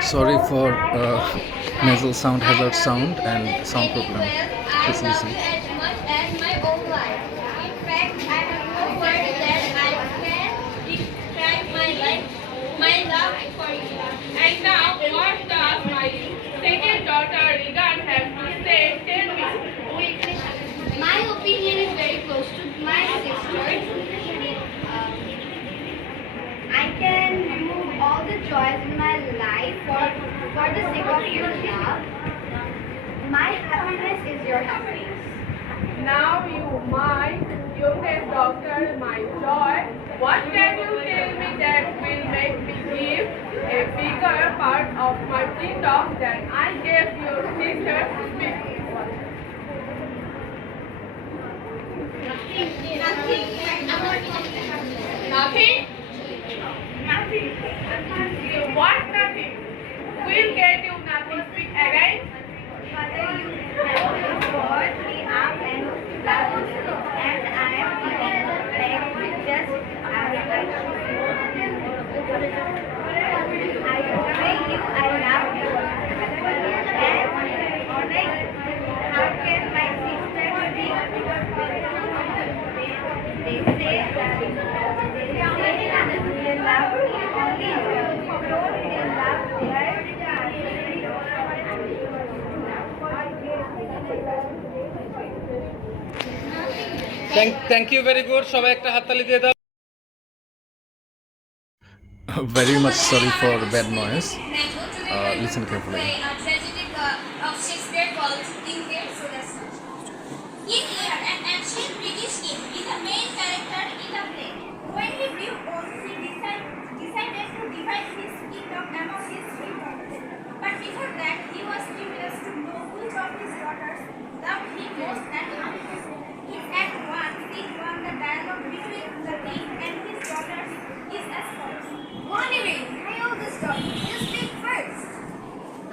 Sorry for nasal sound, hazard sound, and sound problem. Please listen. As much as my own life. In fact, I have no word that I can describe my love for you. And now, what does my second daughter Regan have to say? Tell me. My opinion is very close to my sister's. I can remove all the joys in my life for the sake of your love. My happiness is your happiness. Now you, my youngest daughter, my joy, what can you tell me that will make me give a bigger part of my freedom than I gave your sister before? Nothing? Nothing. What nothing? We'll get you nothing. Speak again. Father, you have brought me up and loved me, and I am giving back just as I should. I obey you, I love you, and honor you. How can my sister be? They say that they love me only, don't they love thank you very good সবাই একটা হাততালি দিয়ে দাও Very much sorry for bad noise. Listen carefully. Tragedy of Shakespeare called King Lear, so that's King Lear, an ancient British king, is the main character in the play. When he grew old, he decided to divide his kingdom among his three daughters. But before that, he was curious to know which of his daughters loved him most and how. In Act 1, Scene 1, the dialogue between the king and his daughters is as follows. Wandering, my oldest daughter, you speak first.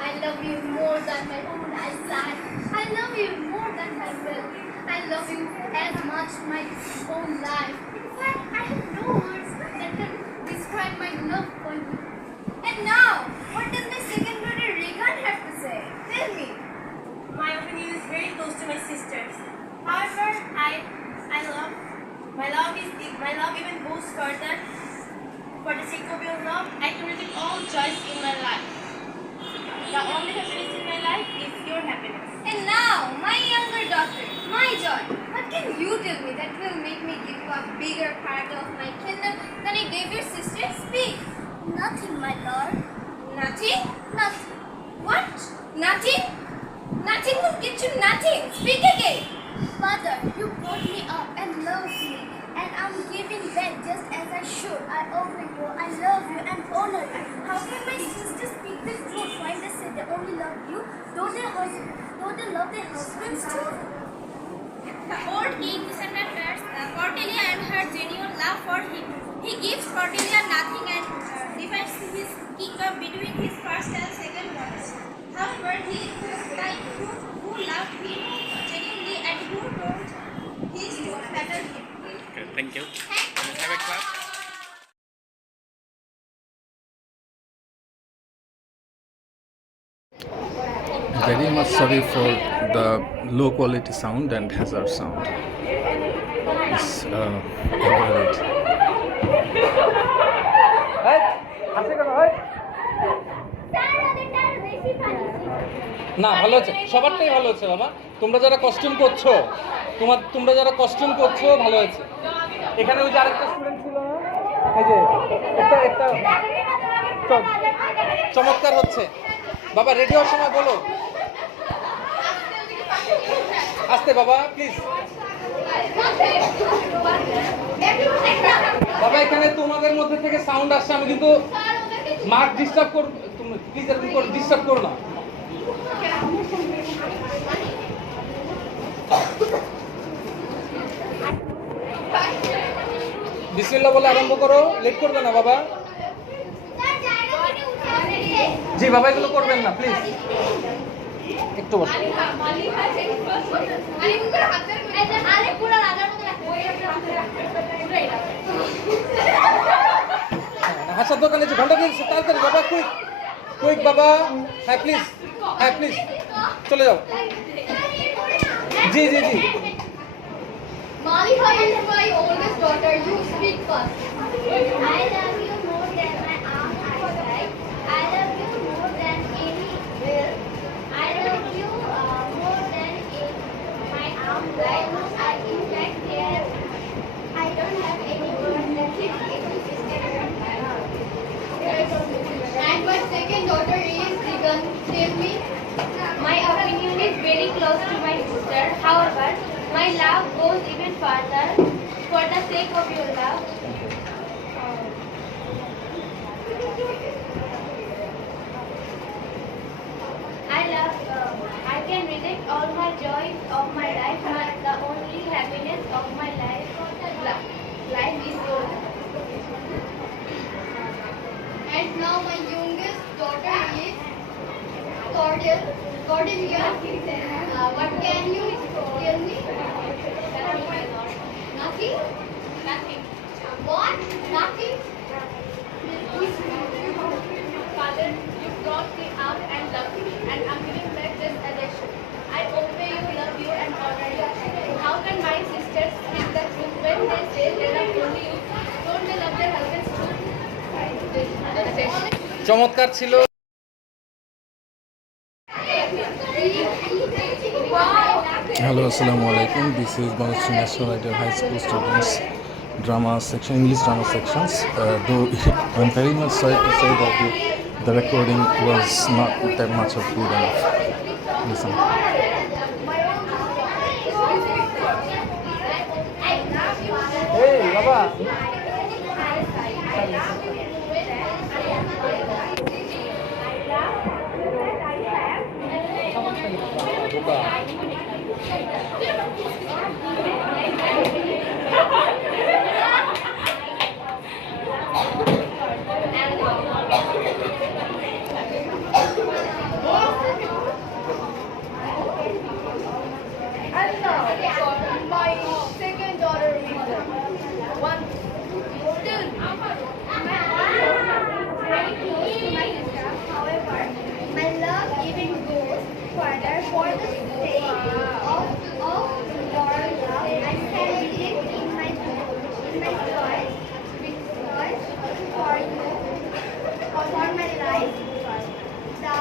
I love you more than my own eyesight. I love you more than my will. I love you as much my own life. In fact, I have no words that can describe my love for you. And now, what does my second brother Regan have to say? Tell me. My opinion is very close to my sister's. However, my love even goes further. For the sake of your love, I can reject all joys in my life. The only happiness in my life is your happiness. And now, my younger daughter, my joy, what can you tell me that will make me give you a bigger part of my kingdom than I gave your sister? Speak. Nothing, my lord. Nothing? Nothing. What? Nothing? Nothing will get you nothing. Speak again. Father, you brought me up and loved me, and I'm giving back just as I should. I obey you, I love you, and honor you. How can my sisters speak the truth when they say they only love you? Don't they love their husbands too? The old king misunderstands Cordelia and her genuine love for him. He gives Cordelia nothing and divides his kingdom between his first and second daughters. However, he like who loved him genuinely and who don't, his to better him. Okay, thank you. Have a clap. Very much sorry for the low quality sound and hazard sound. Please avoid it. না ভালো হচ্ছে সবারটাই ভালো হচ্ছে বাবা তোমরা যারা costume করছো তোমরা যারা কস্টিউম করছো ভালো হয়েছে এখানে ওই যে আরেকটা স্টুডেন্ট ছিল না এই যে একটা চমৎকার হচ্ছে বাবা রেডি হওয়ার সময় বলো আস্তে বাবা প্লিজ বাবা এখানে তোমাদের মধ্যে থেকে সাউন্ড আসছে আমি কিন্তু মার্ক ডিস্টার্ব করব তুমি প্লিজ এরকম করে ডিস্টার্ব করো না বিসমিল্লাহ বলে আরম্ভ করো লেট করবে না বাবা জি বাবা এগুলো করবেন না প্লিজ একটু বসো হাসার দোকানে যে ঘন্টা দিয়েছে তাড়াতাড়ি বাবা কুইক কুইক বাবা, হ্যাঁ প্লিজ চলে যাও। জি জি জি Malika is my oldest daughter. You speak first. I love you more than my arm eyesight. I love you more than any will. I love you more than my arm light. I in fact care. I don't have any word that can And my second daughter is Digan. Tell me. My opinion is very close to my sister. However, my love goes even further. For the sake of your love, I can reject all my joys of my life, but the only happiness of my life is your love. And now my youngest daughter is Cordelia. What can you tell me? Nothing? Nothing. What? Nothing? Father, you brought me up and loved me, and I'm giving back just as I should. I obey you, love you, and honor you. How can my sisters speak the truth when they say they love only you? Don't they love their husbands too? চমৎকার ছিল। Hello, assalamu alaikum. This is Bangladesh National Ideal High School students drama section, English drama sections. Though I'm very much sorry to say that the recording was not that much of good enough. Listen. এই বাবা, And now, my second daughter Rita. One, still Very close to my sister. However, my love even goes further for the sake of your love. I can live in my choice because for you, for my life, the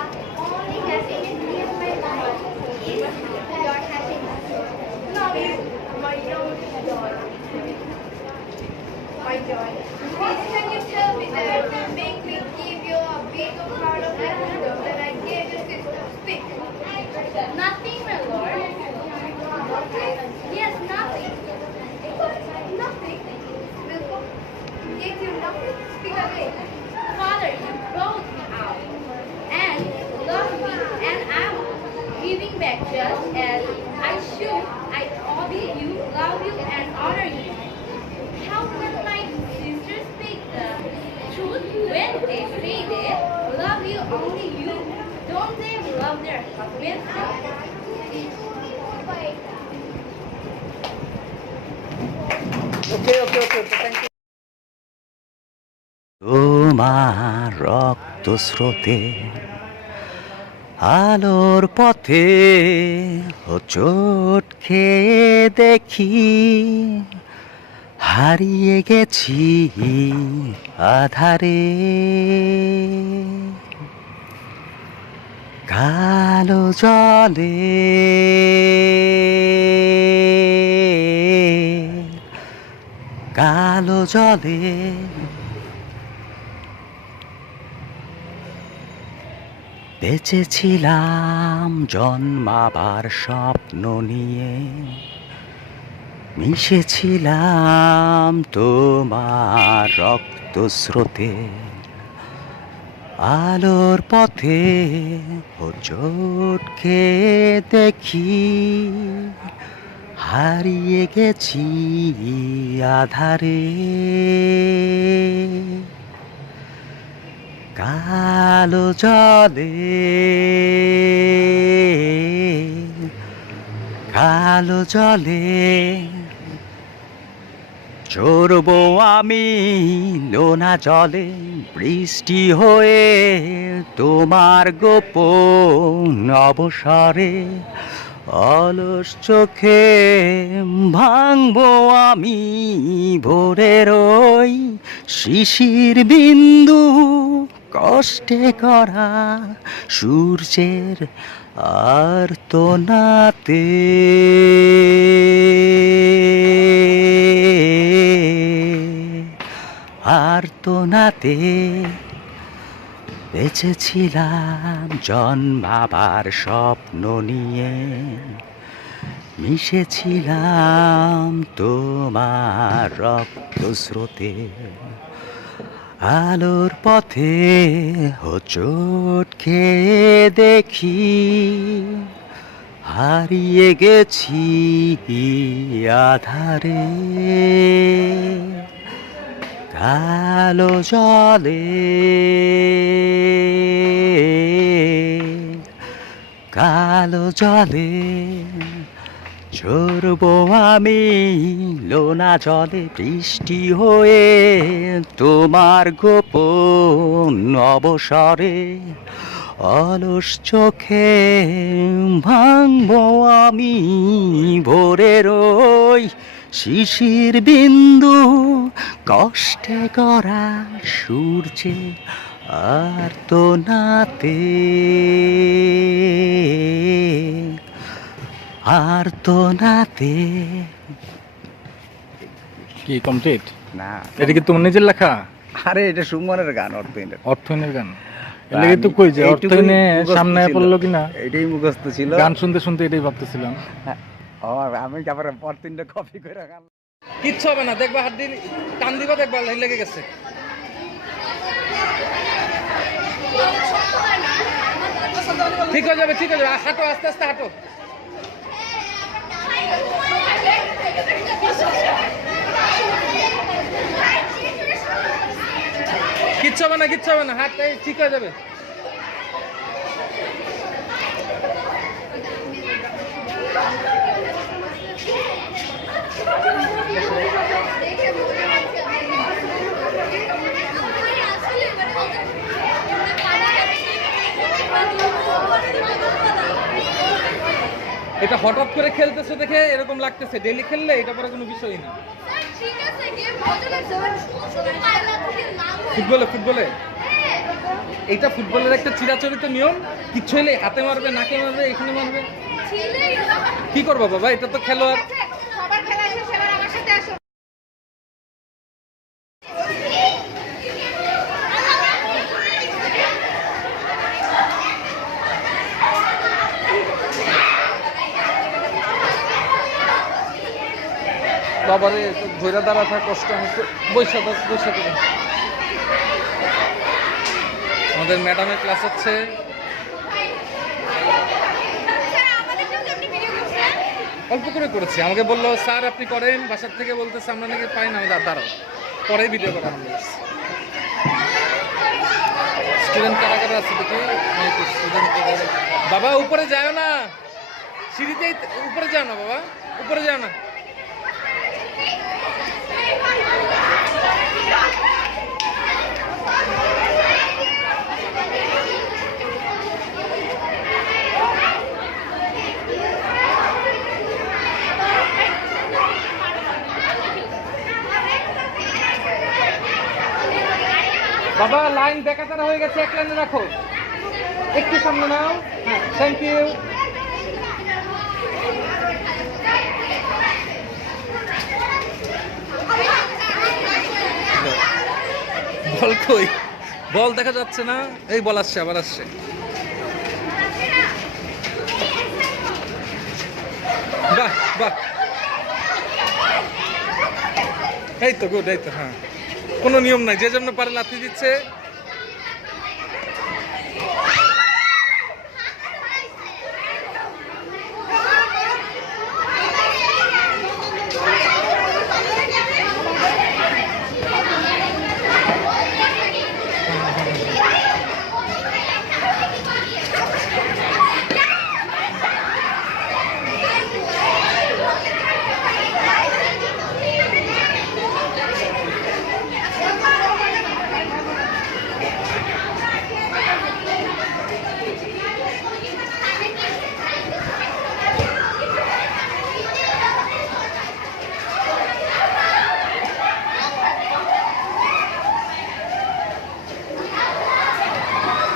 only happiness in my life is your happiness. love you, my youngest daughter. My joy. Please, can you tell me that will make me give you a bigger part of my kingdom that I gave your sister? Speak. Nothing, my lord. Nothing? Yes, nothing. Nothing. Wilco gave you nothing? Speak again. Father, you brought me out and loved me, and I'm giving back just as I should. I obey you, love you, and honor you. How can my sisters speak the truth when they say they love you only you? Don't they love their husbands? Okay okay okay okay, thank you. তোমার রক্ত স্রোতে আলোর পথে হোঁচট খেয়ে দেখি হারিয়ে গেছি আধারে কালো জলে কালো জলে বেঁচেছিলাম জন্মাবার স্বপ্ন নিয়ে মিশেছিলাম তোমার রক্ত স্রোতে আলোর পথে হোঁচট খেয়ে দেখি হারিয়ে গেছি আধারে কালো জলে কালো জলে চড়বো আমি লোনা জলে বৃষ্টি হয়ে তোমার গোপন অবসরে অলস চোখে ভাঙবো আমি ভোরের ওই শিশির বিন্দু কষ্টে করা সূর্যের আর্তনাতে আর্তনাতে বেঁচেছিলাম জন্মাবার স্বপ্ন নিয়ে মিশেছিলাম তোমার রক্ত স্রোতে আলোর পথে হোঁচট খেয়ে দেখি হারিয়ে গেছি আধারে কালো জলে কালো জলে চড়বো আমি লোনা জলে বৃষ্টি হয়ে তোমার গোপন অবসরে অলস চোখে ভাঙবো আমি ভোরের ওই শিশির বিন্দু কষ্টে করা সূর্যে আর্তনাতে আর্তনাতে। কি কমপ্লিট? না, এটা কি তোমার নিজের লেখা? আরে এটা সুমনের গান, অর্থহীনের। অর্থহীনের গান? এটা কিন্তু কই যে অর্থহীনে সামনে পড়লো কিনা এটাই মুখস্থ ছিল। গান শুনতে শুনতে এটাই ভাবতেছিলাম। আমি তারপরে পর তিনটা কপি করে গান। কিচ্ছু হবে না, দেখবা হাত দিয়ে টান দিবা, দেখবা লেগে গেছে। ঠিক হয়ে যাবে, ঠিক হয়ে যাবে। হাঁটো, আস্তে আস্তে হাঁটো। কিচ্ছু হবে না, কিচ্ছু হবে না, হাত ঠিক হয়ে যাবে। এটা হঠাৎ করে খেলতেছে দেখে এরকম লাগতেছে, ডেইলি খেললে এটা পরে কোনো বিষয়ই না। ঠিক আছে, গেম মজা লাগছে, বাট শুধু পায়না থেকে নাম ফুটবলে ফুটবলে এইটা ফুটবলের একটা চিরাচরিত নিয়ম। কিচ্ছু হলে হাতে মারবে, নাকে মারবে, এখানে মারবে। ছিলেই কি করবো বাবা, এটা তো খেলোয়াড়। সবার খেলা এসে সেবার আমার সাথে আসো। বাবারে ধৈর্য দ্বারা থাকা কষ্ট। আমি বৈশাখ আমাদের ম্যাডামের ক্লাস হচ্ছে। অল্প করে করেছি, আমাকে বললো স্যার আপনি করেন, বাসার থেকে বলতেছে আমরা নাকি পাই না। আমি দাঁড়াও, পরেই ভিডিও করা হবে। স্টুডেন্ট কারা কারা আছে দেখি। স্টুডেন্ট বাবা উপরে যায় না, সিঁড়িতেই উপরে যাও না বাবা, উপরে যাও না। বাবা লাইন দেখা তারা হয়ে গেছে, এক লাইনে রাখো, একটু সামনে নাও। হ্যাঁ, থ্যাংক ইউ। বল কই? বল দেখা যাচ্ছে না। এই বল আসছে, আবার আসছে। বাহ বাহ, এই তো গুড, এই তো। হ্যাঁ, কোনো নিয়ম নাই, যে জন্য পারে লাথি দিচ্ছে।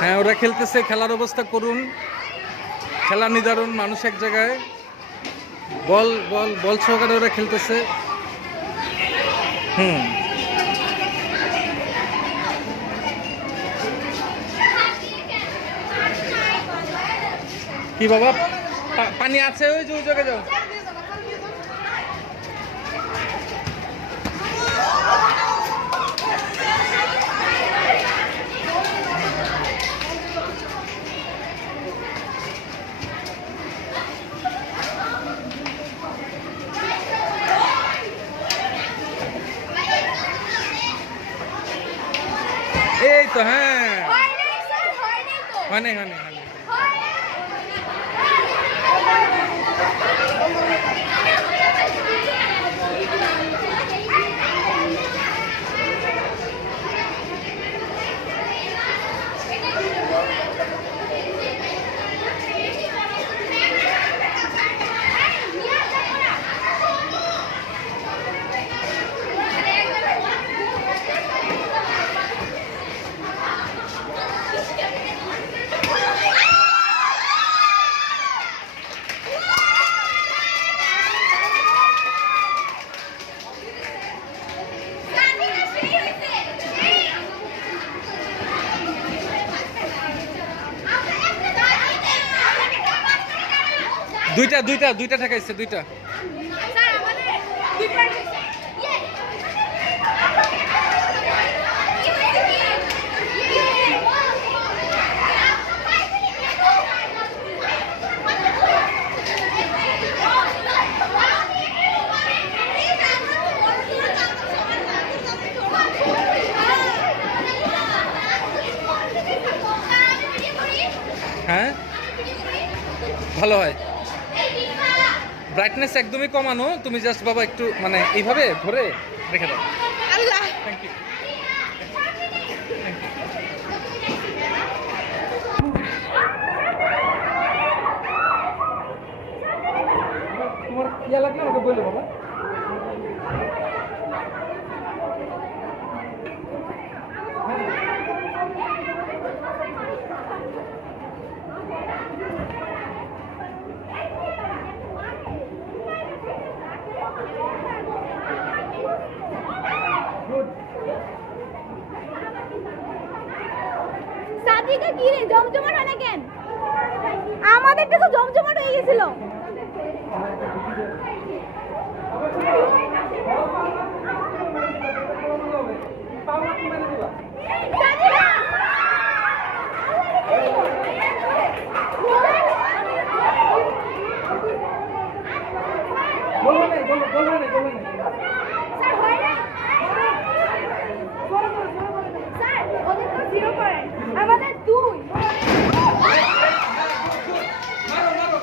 হ্যাঁ, ওরা খেলতেছে, খেলার অবস্থা করুন, খেলা নিদারুণ, মানুষ এক জায়গায়, বল বল বল সহকারে ওরা খেলতেছে। কি বাবা, পানি আছে ওই যে ওই জায়গায় যাও। এই তো হ্যাঁ, হয় নাই স্যার, হয় নাই তো। হয় নাই হয় নাই হয় নাই। দুইটা দুইটা দুইটা ঠেকাইছে, দুইটা। স্যার আমাদের দুই পয়েন্ট হয়েছে। হ্যাঁ, ভালো হয়। ব্রাইটনেস একদমই কমানো, তুমি জাস্ট বাবা একটু মানে এইভাবে ধরে রেখে দাও। আল্লাহ, থ্যাংক ইউ। তোমার ইয়া লাগলে আমাকে বললো বাবা। সাদিকা কি রে, জমজমাট হয় না কেন? আমাদেরটা তো জমজমাট হয়ে গেছিল। সাদিকা! স্যার, হয় নাই? স্যার, ওদের তো 0 পয়েন্ট, আমাদের 2। মারো মারো,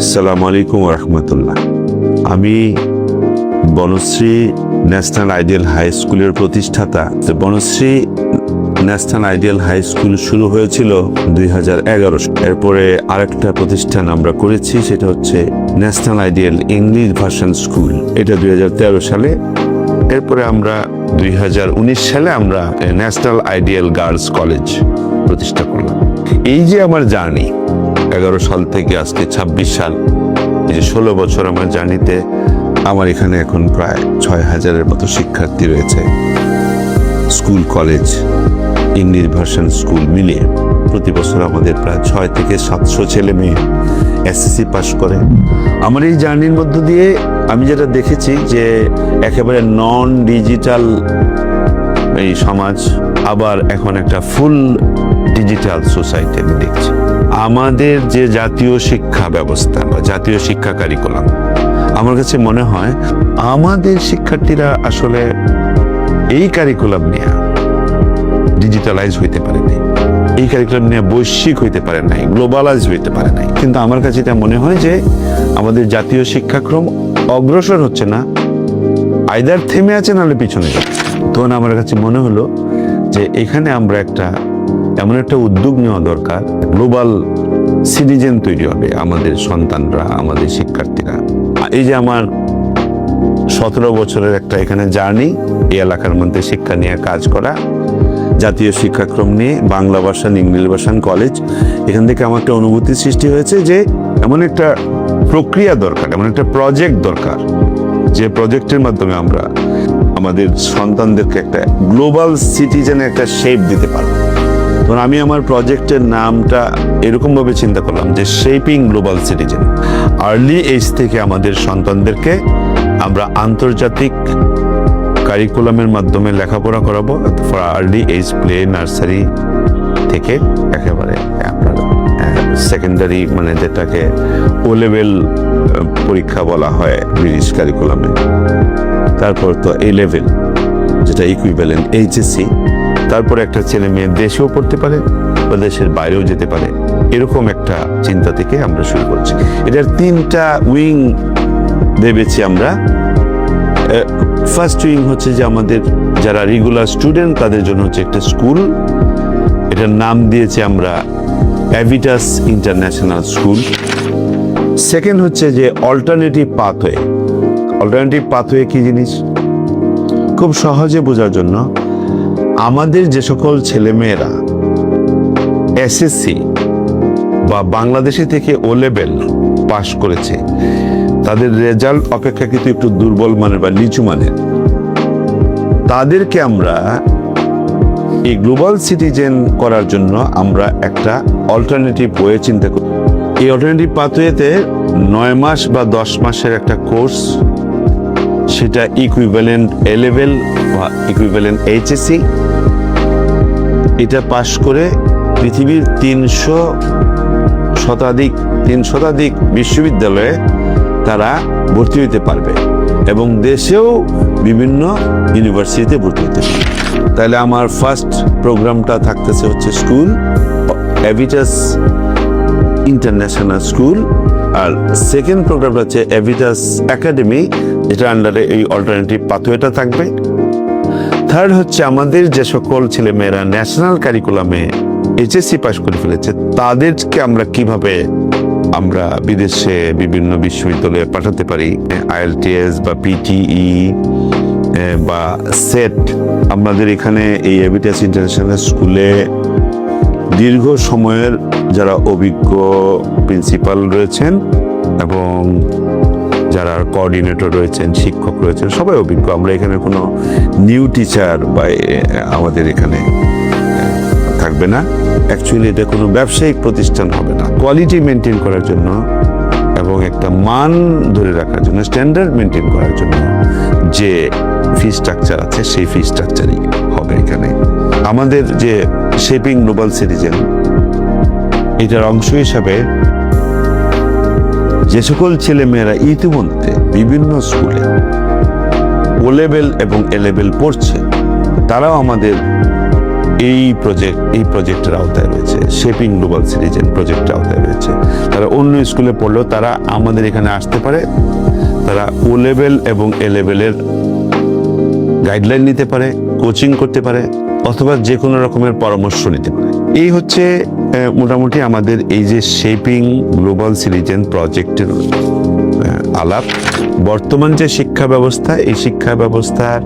আসসালামু আলাইকুম রহমতুল্লাহ। আমি বনশ্রী ন্যাশনাল আইডিয়াল হাই স্কুলের প্রতিষ্ঠাতা। তো Banasree national ideal high school শুরু হয়েছিল 2011। এরপরে আরেকটা প্রতিষ্ঠান আমরা করেছি, সেটা হচ্ছে national ideal English version school, এটা 2013 সালে। এরপরে আমরা 2019 সালে আমরা ন্যাশনাল আইডিয়াল গার্লস কলেজ প্রতিষ্ঠা করলাম। এই যে আমার জার্নি 11 সাল থেকে আজকে 26 সাল, এই যে 16 বছর আমার জার্নিতে, আমার এখানে এখন প্রায় 6000-এর মতো শিক্ষার্থী রয়েছে। School, college, English version school মিলিয়ে প্রতি বছর আমাদের প্রায় 600 থেকে 700 ছেলে মেয়ে এসএসসি পাস করে। আমার এই জার্নির মধ্য দিয়ে আমি যেটা দেখেছি যে একেবারে নন ডিজিটাল এই সমাজ, আবার এখন একটা ফুল ডিজিটাল সোসাইটি আমি দেখছি। আমাদের যে জাতীয় শিক্ষা ব্যবস্থা বা জাতীয় শিক্ষা কারিকুলাম, আমার কাছে মনে হয় আমাদের শিক্ষার্থীরা আসলে এই কারিকুলাম নিয়ে ডিজিটালাইজ হইতে পারে নাই, এই কারিকুলাম নিয়ে বৈশ্বিক হইতে পারে নাই, গ্লোবালাইজ হইতে পারে নাই। কিন্তু আমার কাছে এটা মনে হয় যে আমাদের জাতীয় শিক্ষাক্রম অগ্রসর হচ্ছে না, আইদার থেমে আছে নাহলে পিছনে যাচ্ছে। তখন আমার কাছে মনে হলো যে এখানে আমরা এমন একটা উদ্যোগ নেওয়া দরকার, গ্লোবাল সিটিজেন তৈরি হবে আমাদের সন্তানরা, আমাদের শিক্ষার্থীরা। এই যে আমার 17 বছরের একটা এখানে জার্নি, এই এলাকার মধ্যে শিক্ষা নিয়ে কাজ করা, জাতীয় শিক্ষাক্রম নিয়ে Bangla version, English version college, এখান থেকে আমার একটা অনুভূতি সৃষ্টি হয়েছে যে এমন একটা প্রক্রিয়া দরকার, এমন একটা প্রজেক্ট দরকার, যে প্রজেক্টের মাধ্যমে আমরা আমাদের সন্তানদেরকে একটা গ্লোবাল সিটিজেনের একটা শেপ দিতে পারবো। তখন আমি আমার প্রজেক্টের নামটা এরকমভাবে চিন্তা করলাম যে shaping global citizen. Early age থেকে আমাদের সন্তানদেরকে আমরা আন্তর্জাতিক কারিকুলামের মাধ্যমে লেখাপড়া করাবো, for early age, play, nursery থেকে একেবারে আপনার সেকেন্ডারি, মানে যেটাকে ও লেভেল পরীক্ষা বলা হয় ব্রিটিশ কারিকুলামে, তারপর তো এ লেভেল যেটা ইকুইভ্যালেন্ট এইচএসসি, তারপরে একটা ছেলে মেয়ে দেশেও পড়তে পারে বা দেশের বাইরেও যেতে পারে, এরকম একটা চিন্তা থেকে আমরা শুরু করছি। এটার 3টা উইং ভেবেছি আমরা। ফার্স্ট উইং হচ্ছে যে আমাদের যারা রেগুলার স্টুডেন্ট তাদের জন্য হচ্ছে একটা স্কুল, এটার নাম দিয়েছি আমরা অ্যাভিটাস ইন্টারন্যাশনাল স্কুল। সেকেন্ড হচ্ছে যে অল্টারনেটিভ পাথওয়ে। অল্টারনেটিভ পাথওয়ে কি জিনিস খুব সহজে বোঝার জন্য, আমাদের যে সকল ছেলেমেয়েরা এসএসসি বা বাংলাদেশে থেকে ও লেভেল পাশ করেছে, তাদের রেজাল্ট অপেক্ষাকৃত একটু দুর্বল মানের বা নিচু মানের, তাদেরকে আমরা এই গ্লোবাল সিটিজেন করার জন্য আমরা একটা অল্টারনেটিভ ওয়ে চিন্তা করি। এই অল্টারনেটিভ পাথওয়েতে 9 মাস বা 10 মাসের একটা কোর্স, সেটা ইকুইভ্যালেন্ট এ লেভেল বা ইকুইভ্যালেন্ট এইচএসসি, এটা পাশ করে পৃথিবীর 300 শতাধিক বিশ্ববিদ্যালয়ে তারা ভর্তি হইতে পারবে এবং দেশেও বিভিন্ন ইউনিভার্সিটিতে ভর্তি হতে পারবে। তাহলে আমার ফার্স্ট প্রোগ্রামটা থাকতেছে হচ্ছে স্কুল, অ্যাভিটাস ইন্টারন্যাশনাল স্কুল, আর সেকেন্ড প্রোগ্রামটা হচ্ছে অ্যাভিটাস একাডেমি, যেটা আন্ডারে এই অল্টারনেটিভ পাথওয়েটা থাকবে। থার্ড হচ্ছে আমাদের যে সকল ছেলেমেয়েরা ন্যাশনাল কারিকুলামে এইচএসসি পাস করে ফেলেছে, তাদেরকে আমরা কিভাবে আমরা বিদেশে বিভিন্ন বিশ্ববিদ্যালয়ে পাঠাতে পারি, আইএলটিএস বা পিটিই বা সেট। আমাদের এখানে এই অ্যাভিটাস ইন্টারন্যাশনাল স্কুলে দীর্ঘ সময়ের যারা অভিজ্ঞ প্রিন্সিপাল রয়েছেন এবং যারা কোঅর্ডিনেটর রয়েছেন, শিক্ষক রয়েছেন, সবাই অভিজ্ঞ। আমরা এখানে কোনো নিউ টিচার বা আমাদের এখানে থাকবে না। অ্যাকচুয়ালি এটা কোনো ব্যবসায়িক প্রতিষ্ঠান হবে না। কোয়ালিটি মেনটেন করার জন্য এবং একটা মান ধরে রাখার জন্য, স্ট্যান্ডার্ড মেনটেন করার জন্য যে ফি স্ট্রাকচার আছে সেই ফি স্ট্রাকচারই হবে এখানে। আমাদের যে শেপিং গ্লোবাল সিটিজেন, এটার অংশ হিসাবে যে সকল ছেলেমেয়েরা ইতিমধ্যে বিভিন্ন স্কুলে ও লেভেল এবং এ লেভেল পড়ছে, তারাও আমাদের এই প্রজেক্টের আওতায় রয়েছে, শেপিং গ্লোবাল সিটিজেন প্রজেক্টের আওতায় রয়েছে। তারা অন্য স্কুলে পড়লেও তারা আমাদের এখানে আসতে পারে, তারা ও লেভেল এবং এ লেভেলের গাইডলাইন নিতে পারে, কোচিং করতে পারে, অথবা যে কোনো রকমের পরামর্শ নিতে পারে। এই হচ্ছে মোটামুটি আমাদের এই যে শেপিং গ্লোবাল সিটিজেন প্রজেক্টের আলাপ। বর্তমান যে শিক্ষা ব্যবস্থা, এই শিক্ষা ব্যবস্থার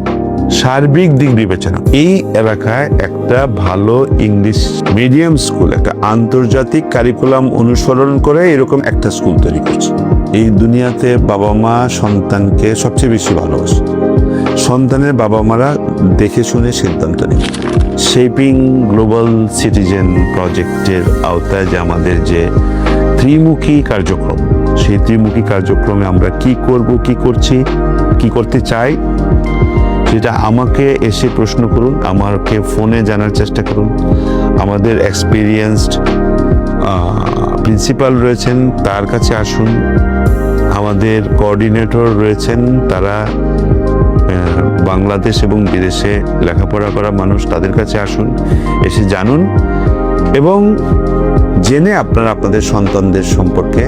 সার্বিক দিক বিবেচনা, এই এলাকায় একটা ভালো ইংলিশ মিডিয়াম স্কুল, একটা আন্তর্জাতিক কারিকুলাম অনুসরণ করে এরকম একটা স্কুল তৈরি করছে। এই দুনিয়াতে বাবা মা সন্তানকে সবচেয়ে বেশি ভালোবাসে, সন্তানের বাবা মারা দেখে শুনে সিদ্ধান্ত নেয়। শেপিং গ্লোবাল সিটিজেন প্রজেক্টের আওতায় যে আমাদের যে ত্রিমুখী কার্যক্রম, সেই ত্রিমুখী কার্যক্রমে আমরা কি করব, কি করছি, কি করতে চাই, সেটা আমাকে এসে প্রশ্ন করুন, আমাকে ফোনে জানার চেষ্টা করুন। আমাদের এক্সপিরিয়েন্সড প্রিন্সিপাল রয়েছেন, তার কাছে আসুন। আমাদের কোঅর্ডিনেটর রয়েছেন, তারা বাংলাদেশ এবং বিদেশে লেখাপড়া করা মানুষ, তাদের কাছে আসুন, এসে জানুন এবং জেনে আপনারা আপনাদের সন্তানদের সম্পর্কে,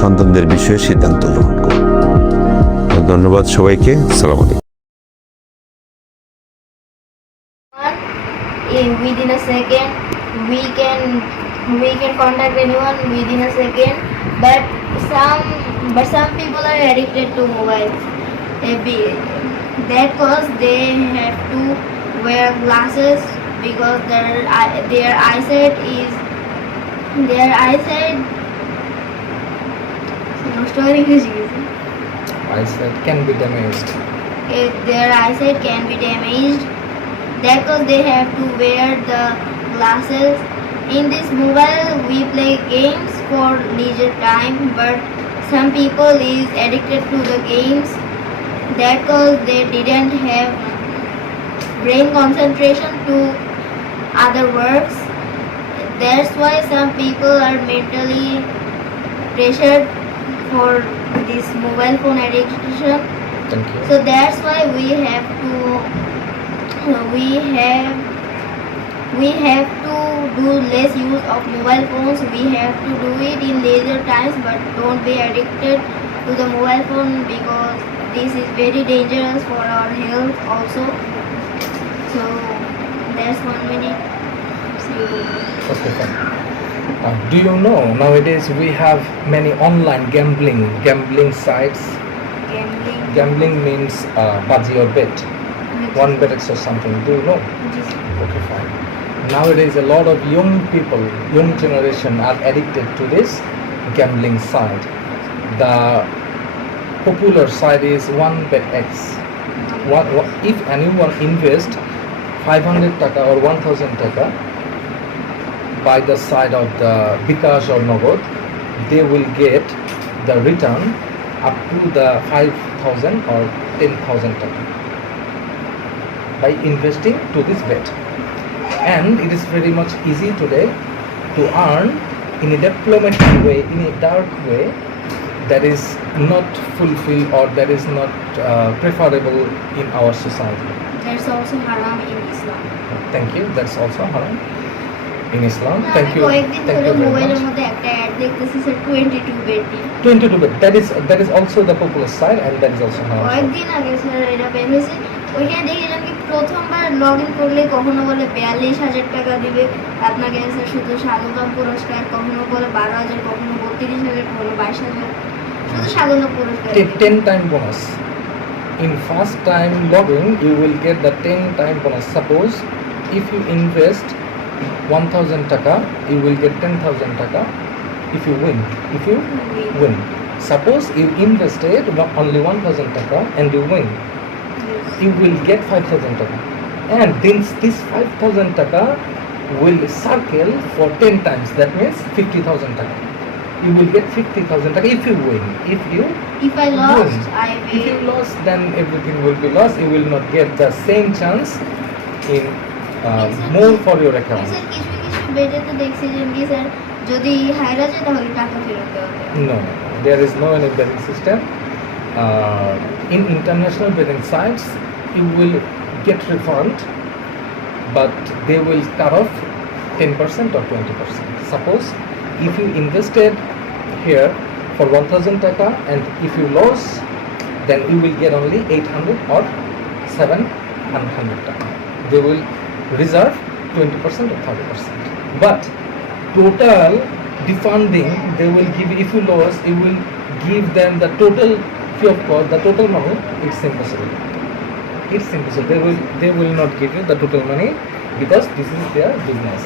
সন্তানদের বিষয়ে সিদ্ধান্ত গ্রহণ করুন। ধন্যবাদ সবাইকে। আসসালামু আলাইকুম। Within a second, we can contact anyone within a second, but some people are addicted to mobile. That cause they have to wear glasses because their eyesight can be damaged. Their eyesight can be damaged. That cause they have to wear the glasses. In this mobile we play games for leisure time, but some people is addicted to the games. That cause they didn't have brain concentration to other works. That's why some people are mentally pressured for this mobile phone addiction. Thank you. So that's why we have to do less use of mobile phones. We have to do it in leisure times, but don't be addicted to the mobile phone because this is very dangerous for our health also. So that's 1 minute. Okay, fine. Do you know nowadays we have many online gambling sites? Gambling means baji or bet. One bet or something. Do you know? Okay, fine. Nowadays a lot of young people, young generation are addicted to this gambling site. The popular site is OneBetX. If anyone invest 500 taka or 1000 taka by the side of the Bikash or Nagad, they will get the return up to the 5,000 or 10,000 taka by investing to this bet. And it is very much easy today to earn in a diplomatic way, in a dark way, that is not fulfilled or that is not preferable in our society. That's also haram in Islam. Thank you. That's also haram in Islam. Thank you. কয়েকদিন Thank ধরে you very মোবাইলের much. মধ্যে একটা add দেখতেছি sir 22 Beti 22 bet. That is also the popular side and that is also haram. কয়েকদিন আগে sir এটা বের হয়েছে। ওইখানে দেখলাম কি প্রথমবার লগ ইন করলে কখনো বলে 42,000 টাকা দিবে আপনাকে স্যার শুধু স্বাগতম পুরস্কার, কখনো বলে 12,000, কখনো 32,000, কখনো 22,000, শুধু স্বাগতম পুরস্কার। 10 time bonus. In first time login, you will get the 10 time bonus. Suppose if you invest 1,000 taka, you will get 10,000 taka. If you win. Suppose you invested only 1,000 taka and you win, you will get 5,000 taka. And this 5,000 taka will circle for 10 times. That means 50,000 taka. You will get 50,000 taka if you win. If I lost, win. I If you will. lost, then everything will be lost. You will not get the same chance in more for your account. Sir কিছু কিছু বেটে তো দেখছি যে কি sir যদি হাইরা যায় তাহলে টাকা ফেরত দেওয়া হবে। No, there is no any betting system. In international betting sites, you will get refund but they will cut off 10% or 20%. Suppose if you invested here for 1000 taka and if you lose, then you will get only 800 or 700 taka. They will reserve 20% or 30%. But total defunding, they will give, if you lose, you will give them the total free of cost, the total money. It's impossible. It's impossible. They will not give you the total money because this is their business.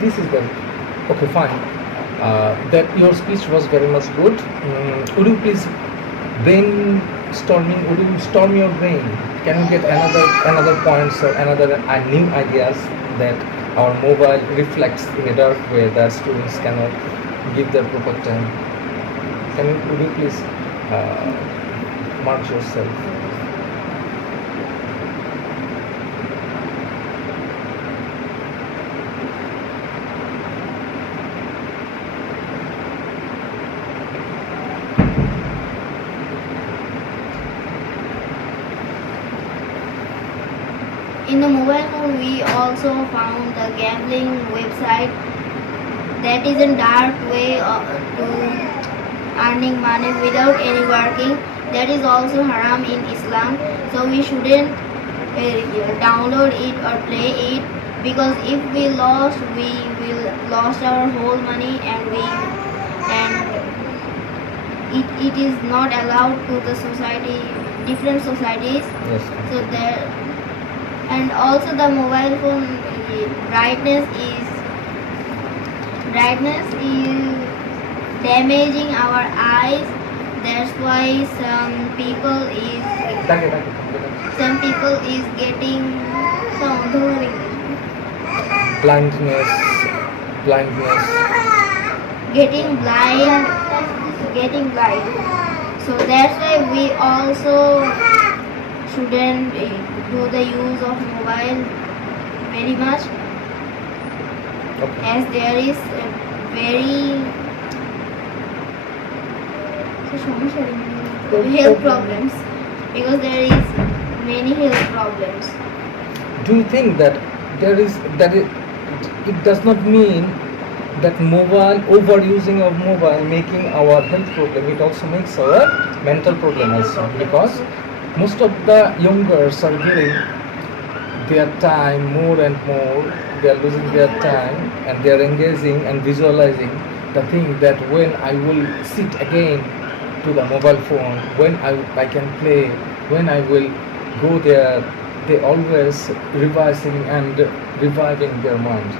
This is their, okay, fine. That your speech was very much good. Would you please brainstorming? Would you storm your brain? Can you get another points or another new ideas that our mobile reflects in a dark way that students cannot give their proper time? Would you please mark yourself? In the mobile phone, we also found the gambling website that is a dark way to earning money without any working. That is also haram in Islam. So we shouldn't download it or play it, because if we lost, we will lost our whole money, and it is not allowed to the society, different societies. Yes. So there. And also the mobile phone brightness is damaging our eyes. That's why some people is getting blindness, getting blind. So that's why we also shouldn't do the use of mobile very much, okay. as there is health problems, because there is many health problems. Do you think that it does not mean that overusing of mobile making our health problem? It also makes our mental problem also, because most of the youngers are giving their time more and more. They are losing their time and they are engaging and visualizing the thing that when I will sit again to the mobile phone, when I can play, when I will go there, they always revising and reviving their mind.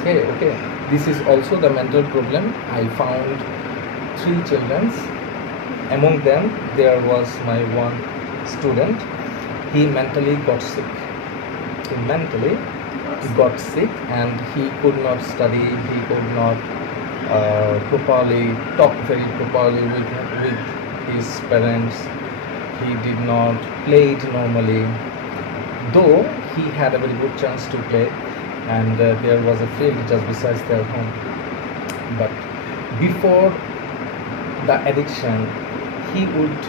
Okay. This is also the mental problem. I found 3 children. Among them, there was my one student. He mentally got sick. And he could not study. He could not properly talk very properly with his parents. He did not play it normally. Though he had a very good chance to play, and there was a field just beside their home. But before the addiction, he would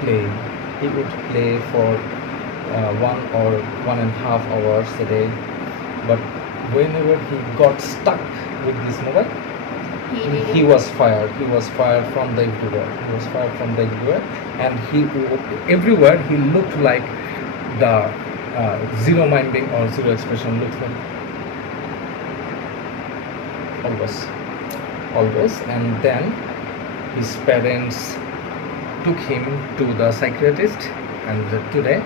play for 1 or 1.5 hours a day. But whenever he got stuck with this mobile, he was fired. He was fired from the everywhere. And everywhere he looked like the zero minding or zero expression looked like. Always. And then his parents took him to the psychiatrist, and today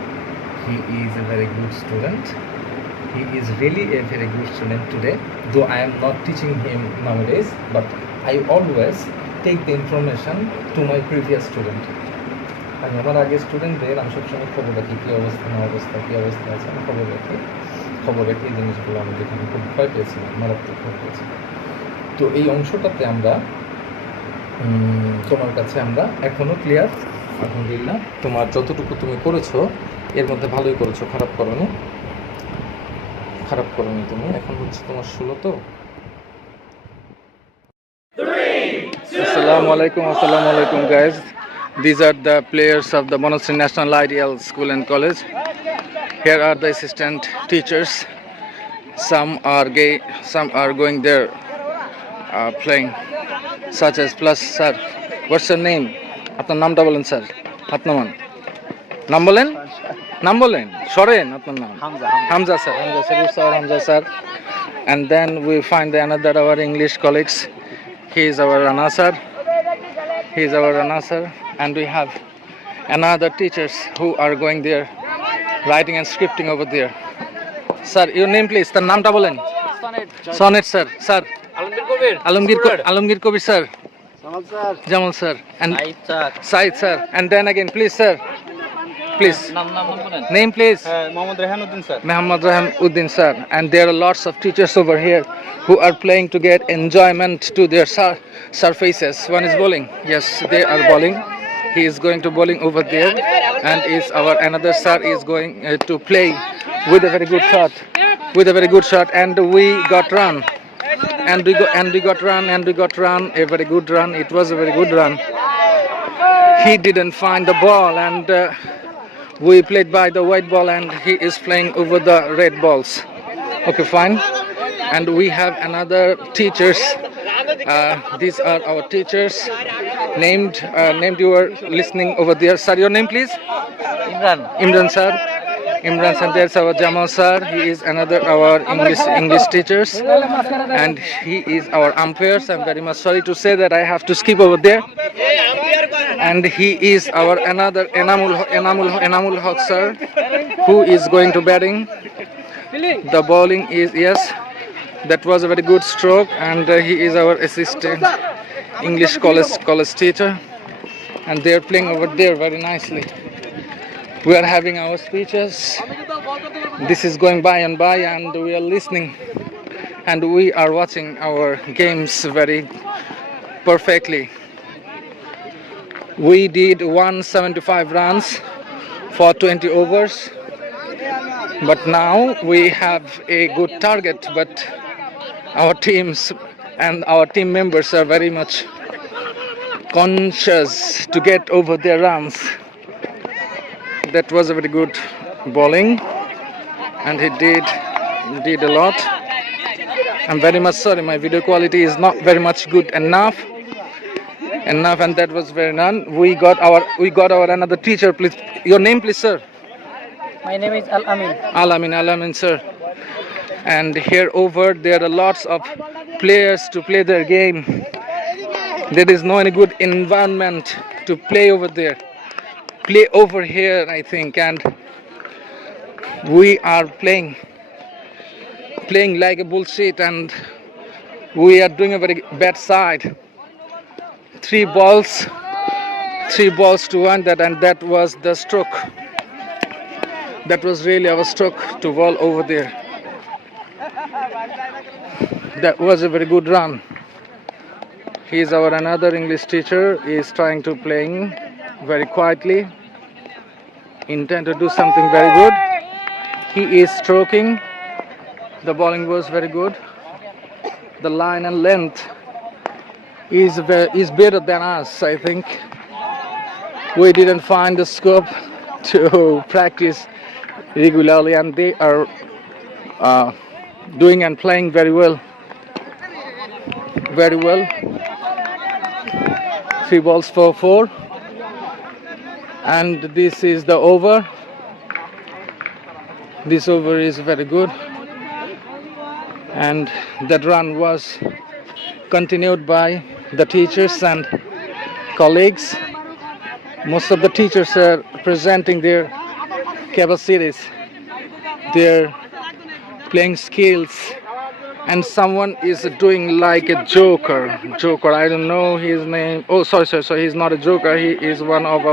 he is a very good student. He is really a very good student today, though I am not teaching him nowadays, but I always take the information to my previous student. আমি আমার আগের স্টুডেন্টদের আমি সবসময় খবর রাখি কী অবস্থা আছে, আমি খবর রেখে এই জিনিসগুলো আমি দেখি খুব ভয় পেয়েছিলাম, মারাত্মক ভয় পেয়েছিলাম। তো এই অংশটাতে আমরা তোমার কাছে আমরা এখনও ক্লিয়ার, আলহামদুলিল্লাহ। তোমার যতটুকু তুমি করেছো এর মধ্যে ভালোই করেছো, খারাপ করোনি তুমি। এখন হচ্ছে তোমার 16 তো। Assalamu alaikum guys. These are the players of the Bonasri National Ideal School and College. Here are the assistant teachers. Some are gay, some are going there playing, such as plus sir. What's your name? আপনার নামটা বলেন sir. হাত নামান। নাম বলেন? নাম বলেন। সরেন আপনার নাম। Hamza sir. Hamza sir. Sir Hamza sir. And then we find another our English colleagues. He is our Rana sir. He is our Rana sir. And we have another teachers who are going there, writing and scripting over there. Sir, your name please. তার নামটা বলেন। Sonet sir. Sir. Alamgir Kobir sir. Jamal sir. And Said sir. And then again please sir. Please. Name please. Mohammad Rehanuddin sir. Muhammad Rahamuddin sir. And there are lots of teachers over here who are playing to get enjoyment to their surfaces. One is bowling. Yes, they are bowling. He is going to bowling over there, and is our another sir is going to play with a very good shot, and we got run, and we got run, a very good run. It was a very good run. He didn't find the ball, and we played by the white ball, and he is playing over the red balls. Okay, fine. And we have another teachers. These are our teachers. Named you are listening over there. Sir, your name please? Imran sir. Imran sir. There's our Jamal sir. He is another our English teachers, and he is our umpires. I'm very much sorry to say that I have to skip over there. And he is our another Enamul Haq sir, who is going to batting. The bowling is yes. That was a very good stroke, and he is our assistant English college teacher, and they are playing over there very nicely. We are having our speeches. This is going by and by, and we are listening, and we are watching our games very perfectly. We did 175 runs for 20 overs, but now we have a good target, but our teams and our team members are very much conscious to get over their runs. That was a very good bowling, and he did a lot. I'm very much sorry, my video quality is not very much good enough, and that was very none. We got our another teacher, please. Your name please sir? My name is Al Amin sir. And here over there are lots of players to play their game. There is no any good environment to play over there. Play over here, I think, and we are playing like a bullshit, and we are doing a very bad side. Three balls to one, and that was the stroke. That was really our stroke to bowl over there. That was a very good run. He is our another English teacher. He is trying to playing very quietly, intend to do something very good. He is stroking. The bowling was very good. The line and length is better than us, I think. We didn't find the scope to practice regularly, and they are doing and playing very well. 3 balls for 4, and this is the over. This over is very good, and that run was continued by the teachers and colleagues. Most of the teachers are presenting their capacities, their playing skills, and someone is doing like a joker. I don't know his name. Oh, sorry, he's not a joker. He is one of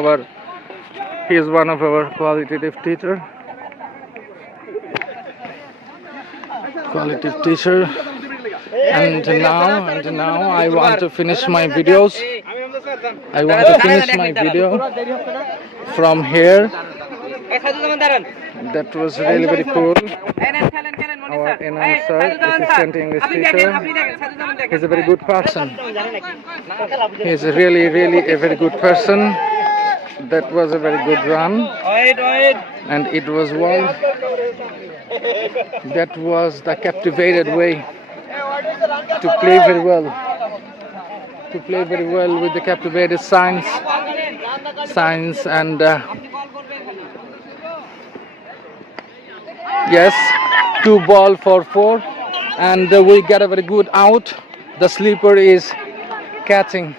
our qualitative teacher. And now I want to finish my videos. I want to finish my video from here. That was really very cool. Our Enan sir, assistant English teacher, he's a very good person. He's really a very good person. That was a very good run. And it was wide. That was the captivated way to play very well. To play very well with the captivated signs and yes, 2-4 and we got a very good out. The sleeper is catching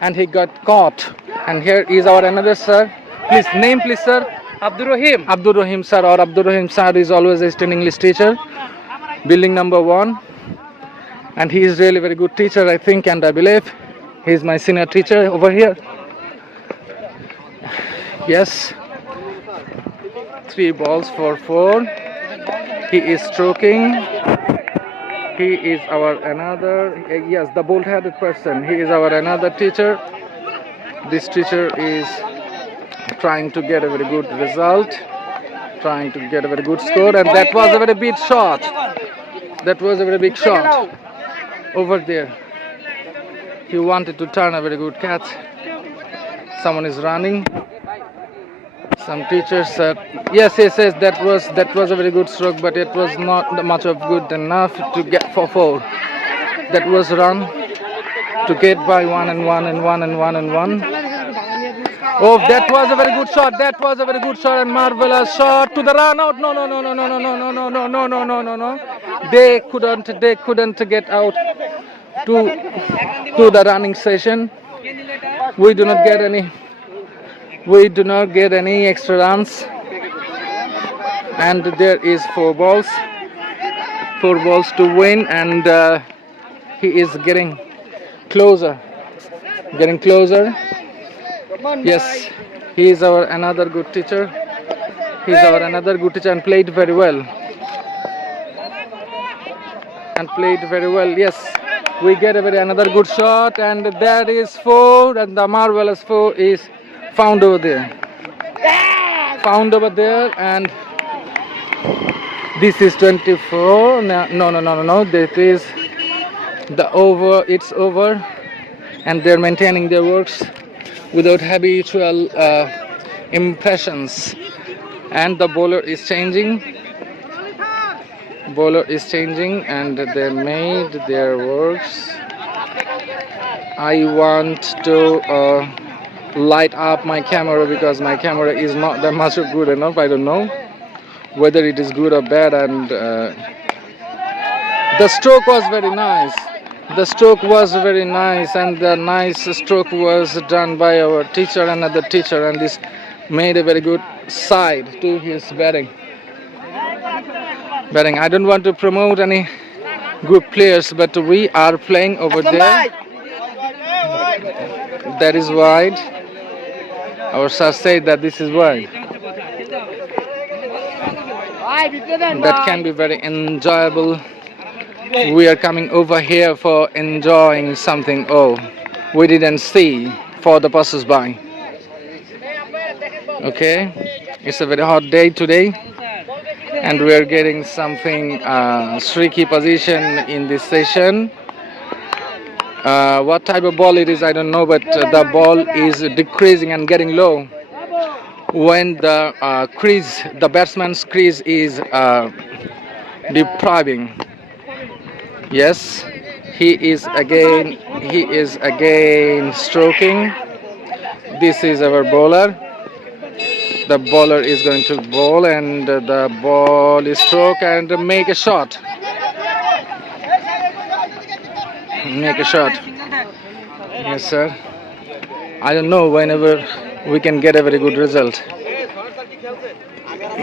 and he got caught. And here is our another sir. Please name, please, sir. Abdur Rahim. Abdur Rahim sir, or Abdur Rahim sir is always a student English teacher, building number 1, and he is really very good teacher, I think, and I believe he is my senior teacher over here. Yes, 3-4. He is stroking. He is our another, yes, the bold-headed person. He is our another teacher. This teacher is trying to get a very good result, trying to get a very good score, and that was a very big shot. That was a very big shot over there. He wanted to turn a very good catch. Someone is running. Some teachers said, yes, that was a very good stroke, but it was not much of good enough to get for 4. That was run to get by 1 and 1 and 1 and 1 and 1. Oh, that was a very good shot. That was a very good shot and marvelous shot to the run out. No. They couldn't get out to the running session. We do not get any extra runs. And there is 4 balls to win, and he is getting closer. Yes, he is our another good teacher. And played very well. Yes, we get another good shot, and that is 4, and the marvelous 4 is found over there. And this is 24. No. That is the over. It's over, and they're maintaining their works without habitual impressions. And the bowler is changing. And they made their works. I want to light up my camera because my camera is not that much good enough. I don't know whether it is good or bad. And the stroke was very nice. And the nice stroke was done by our teacher, another teacher, and this made a very good side to his batting. I don't want to promote any good players, but we are playing over there. That is wide. Our sir said that this is wide. That can be very enjoyable. We are coming over here for enjoying something. Oh, we didn't see for the passers-by. Okay, it's a very hot day today, and we are getting something streaky position in this session. What type of ball it is, I don't know, but the ball is decreasing and getting low. When the batsman's crease is depriving. Yes, he is again stroking. This is our bowler. The bowler is going to bowl, and the ball is struck and make a shot. Yes, sir. I don't know whenever we can get a very good result.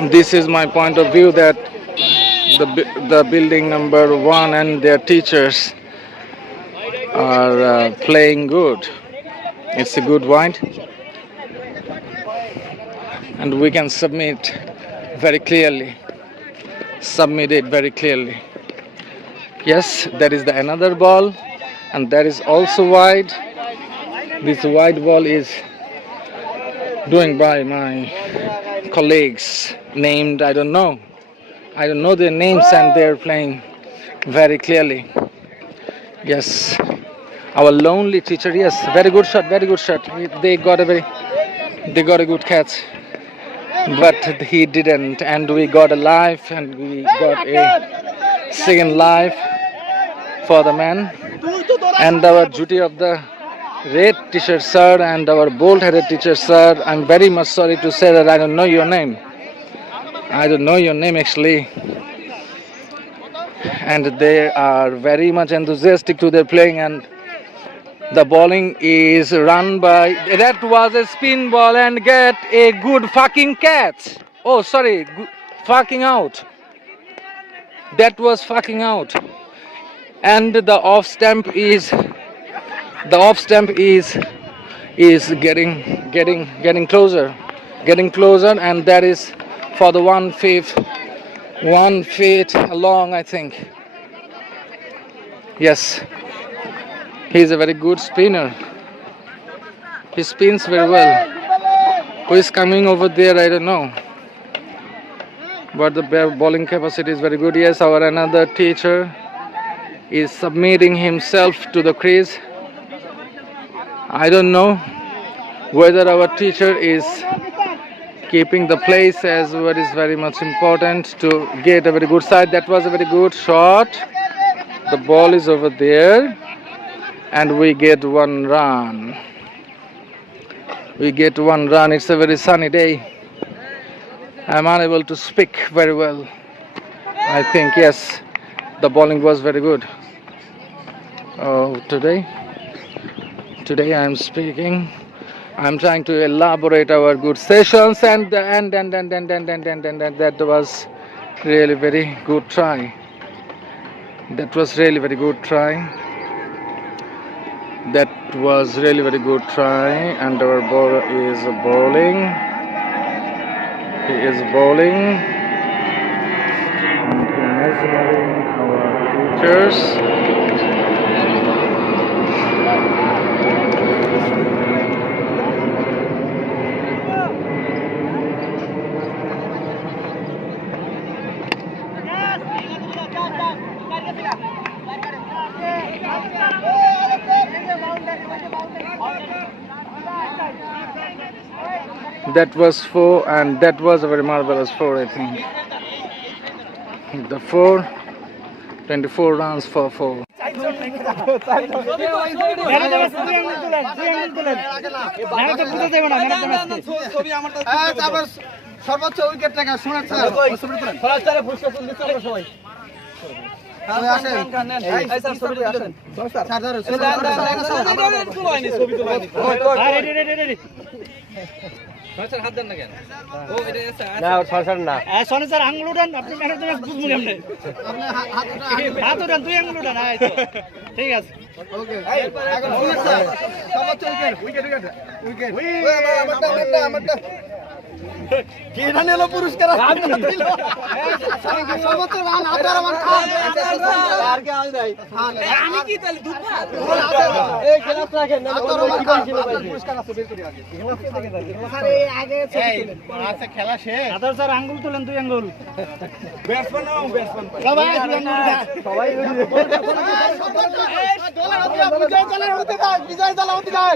This is my point of view, that the building number 1 and their teachers are playing good. It's a good wide, and we can submit it very clearly. Yes, that is the another ball, and that is also wide. This wide ball is doing by my colleagues named, I don't know their names, and they're playing very clearly. Yes, our lonely teacher. Yes, very good shot. They got a very They got a good catch, but he didn't, and we got a life, and we got a second life for the man. And our duty of the red t-shirt sir and our bold-headed teacher sir, I'm very much sorry to say that I don't know your name. I don't know your name actually. And they are very much enthusiastic to their playing, and the bowling is run by, that was a spin ball and get a good fucking catch. Oh sorry, fucking out. That was fucking out. And the off stamp is getting closer, and that is for the 1 feet long, I think. Yes, he's a very good spinner. He spins very well. Who is coming over there, I don't know, but the bowling capacity is very good. Yes, our another teacher is submitting himself to the crease. I don't know whether our teacher is keeping the place as what is very much important to get a very good side. That was a very good shot. The ball is over there, and we get 1 run. It's a very sunny day. I'm unable to speak very well. I think yes, the bowling was very good. Today I'm speaking. I'm trying to elaborate our good sessions, and that was really very good try. That was really very good try. And our bowler is bowling. He is bowling. And imagining our teachers. That was 4, and that was a very marvelous 4, I think. The 4, 24 runs for 4. সর্বোচ্চ wicket টাকা শোনার হাত দেন না কেন? ও এটা আছে না সরসর না সোনে স্যার আঙুল উঠান, আপনি ম্যানেজার বুঝবো কেমনে? হাত উঠান, 2 আঙুল উঠান। এই তো ঠিক আছে, ওকে। সর্বোচ্চ উইকেট আমারটা কি রান এলো পুরস্কার সর্বোচ্চ রান আপনার আমার আর কে আল দেয় আমি কি তাহলে দুধবা এই খেলা রাখেন না পুরস্কার আছে বের করি আগে স্যার এই আগে আছে খেলা শেষ আদর স্যার আঙ্গুল তুলেন 2 আঙ্গুল ব্যাটসম্যান নাও ব্যাটসম্যান সবাই 2 আঙ্গুল সবাই বিজয় হতে দাও বিজয় দল হতে দাও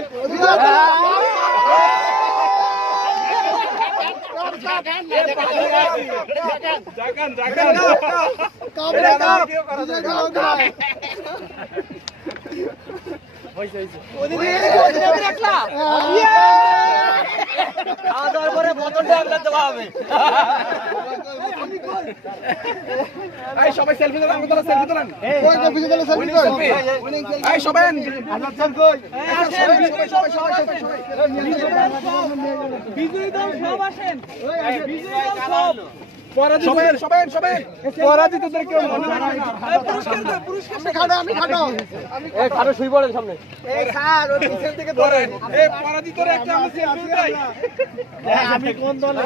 সবাই সেলফি তোলেন, সেলফি তোলেন, সবাই বিজয়ী দল সব আসেন, বিজয়ী দল সব পরাজিতদের কেউ পুরস্কার আমি খাটো এই খাটো শুই পড়েন সামনে এই স্যার ওই পিছন থেকে ধরেন এই পরাজিতরা একটা আমি সেলফি উঠাই আমি কোন দলে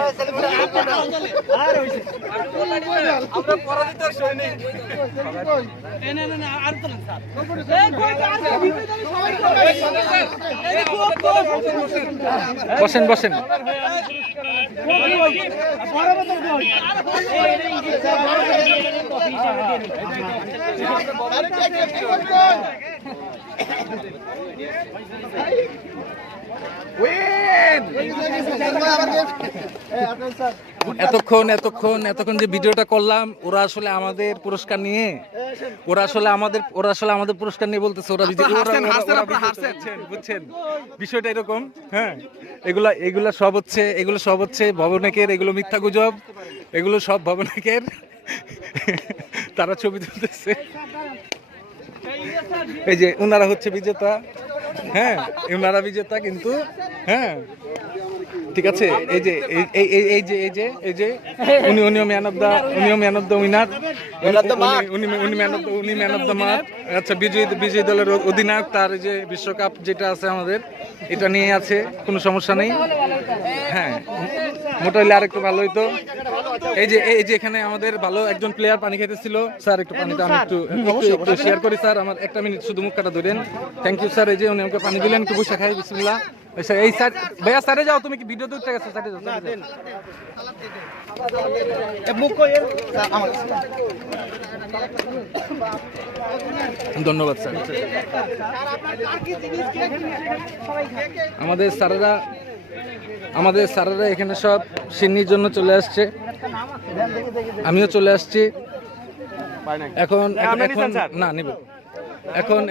আর হইছে আমরা পরাজিত সৈনিক না আর তোলেন স্যার এই কই আর বিজয়ী দল সবাই এই খুব বসেন বসেন বড় এতক্ষণ যে ভিডিওটা করলাম, ওরা আসলে আমাদের পুরস্কার নিয়ে পুরস্কার নিয়ে বলতেছে বুঝছেন বিষয়টা এরকম। হ্যাঁ, এগুলা সব হচ্ছে ভবনেকের, এগুলো মিথ্যা গুজব, এগুলো সব ভবনেকের। তারা ছবি তুলতেছে। এই যে ওনারা হচ্ছে বিজেতা। হ্যাঁ, ওনারা বিজেতা কিন্তু। হ্যাঁ, ঠিক আছে। এই যে উনিও ম্যান অফ দ্য উইনার, উনি ম্যান অফ দ্য মাঠ। আচ্ছা, বিজয়ী দলের অধিনায়ক, তার এই যে বিশ্বকাপ যেটা আছে আমাদের, এটা নিয়ে আছে, কোনো সমস্যা নেই। হ্যাঁ, মোটা হইলে আরেকটু ভালো হইতো। এই যে এখানে আমাদের ভালো একজন প্লেয়ার পানি খেতেছিল। স্যার একটু পানিটা আমি একটু শেয়ার করি স্যার, আমার একটা মিনিট শুধু মুখ কাটা ধরেন। Thank you sir. এই যে উনি আমাকে পানি দিলেন, একটু বসে খাই। বিসমিল্লাহ। এই স্যার, ভাইয়া স্যারে যাও, তুমি কি ভিডিও তুলতে গেছো? স্যারে যাও। ধন্যবাদ স্যার। আমাদের স্যারেরা এখানে সব সিন্নির জন্য চলে আসছে, আমিও চলে আসছি। এখন না নিব,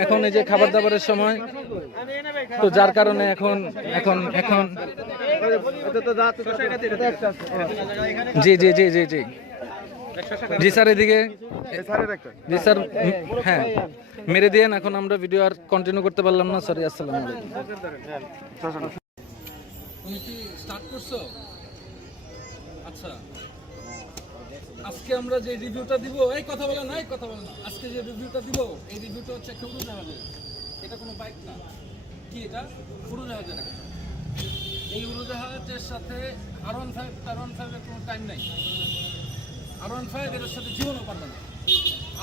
এখন এই যে খাবার দাবারের সময়, তো যার কারণে এখন জি জি জি জি জি জি স্যার, এদিকে জি স্যার। হ্যাঁ, মেরে দিয়েন। এখন আমরা ভিডিও আর কন্টিনিউ করতে পারলাম না, সরি। আসসালামু আলাইকুম। তুমি কি স্টার্ট করছো? আচ্ছা, আজকে আমরা যে রিভিউটা দিব, এই কথা বলে না, আজকে যে রিভিউটা দিব, এই রিভিউটা হচ্ছে একটা উড়োজাহাজের। এটা কোনো বাইক না। কি এটা? উড়োজাহাজের একটা। এই উড়োজাহাজের সাথে R15 এর কোনো টাইম নাই। R15 এর সাথে জীবনও পারবে না।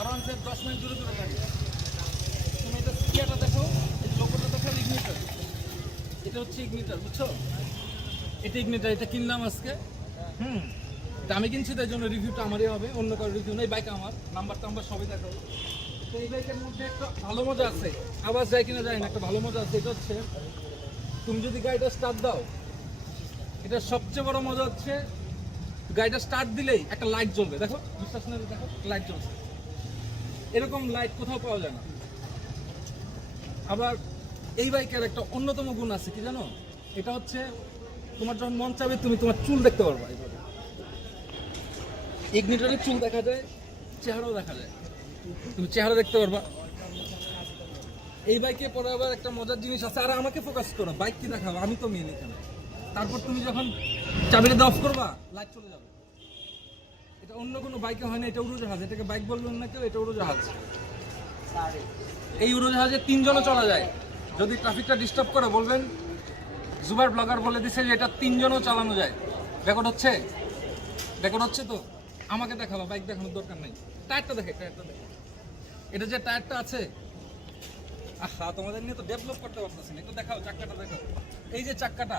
R15 10 মিনিট দূরে থাকে। তুমি এটা স্কিয়াটা দেখো, এই লোগোটা দেখো, ইগনিটর। এটা হচ্ছে ইগনিটর, বুঝছো? এটা ইগনিটর, এটা কিনলাম আজকে। আমি কিনছি, তাই জন্য রিভিউটা আমারই হবে, অন্য কারো রিভিউ নেই। বাইক আমার, নাম্বার সবই দেখাবো। তো এই বাইকের মধ্যে একটা ভালো মজা আছে, আওয়াজ যায় কিনা যায় না, একটা ভালো মজা আছে। এটা হচ্ছে, তুমি যদি গাড়িটা স্টার্ট দাও, এটা সবচেয়ে বড় মজা হচ্ছে, গাড়িটা স্টার্ট দিলেই একটা লাইট জ্বলবে। দেখো, বিশ্বাস না, দেখো লাইট জ্বলছে। এরকম লাইট কোথাও পাওয়া যায় না। আবার এই বাইকের একটা অন্যতম গুণ আছে, কি জানো? এটা হচ্ছে, তোমার যখন মন চাবে তুমি তোমার চুল দেখতে পারবা। ইগনিটরের চুল দেখা যায়, চেহারাও দেখা যায়, তুমি চেহারা দেখতে পারবা। এই বাইকে পরে আবার একটা মজার জিনিস আছে। আর আমাকে ফোকাস করো, বাইক কি দেখাবো, আমি তো মেন এখানে। তারপর তুমি যখন চাবিটা অফ করবা, লাইট চলে যাবে। এটা অন্য কোনো বাইকে হয় না, এটা উড়োজাহাজ। এটাকে বাইক বলবেন না কেউ, এটা উড়োজাহাজ। এই উড়োজাহাজে 3 জনও চলা যায়। যদি ট্রাফিকটা ডিস্টার্ব করে বলবেন, জুবার ব্লগার বলে দিছে যে এটা 3 জনও চালানো যায়। রেকর্ড হচ্ছে তো? আমাকে দেখাবো, বাইক দেখানোর দরকার নাই। টায়ারটা দেখে। এটা যে টায়ারটা আছে, আহা, তোমাদের নিয়ে তো ডেভেলপ করতে পারতেছি না। একটু দেখাও, চাক্কাটা দেখাও। এই যে চাক্কাটা,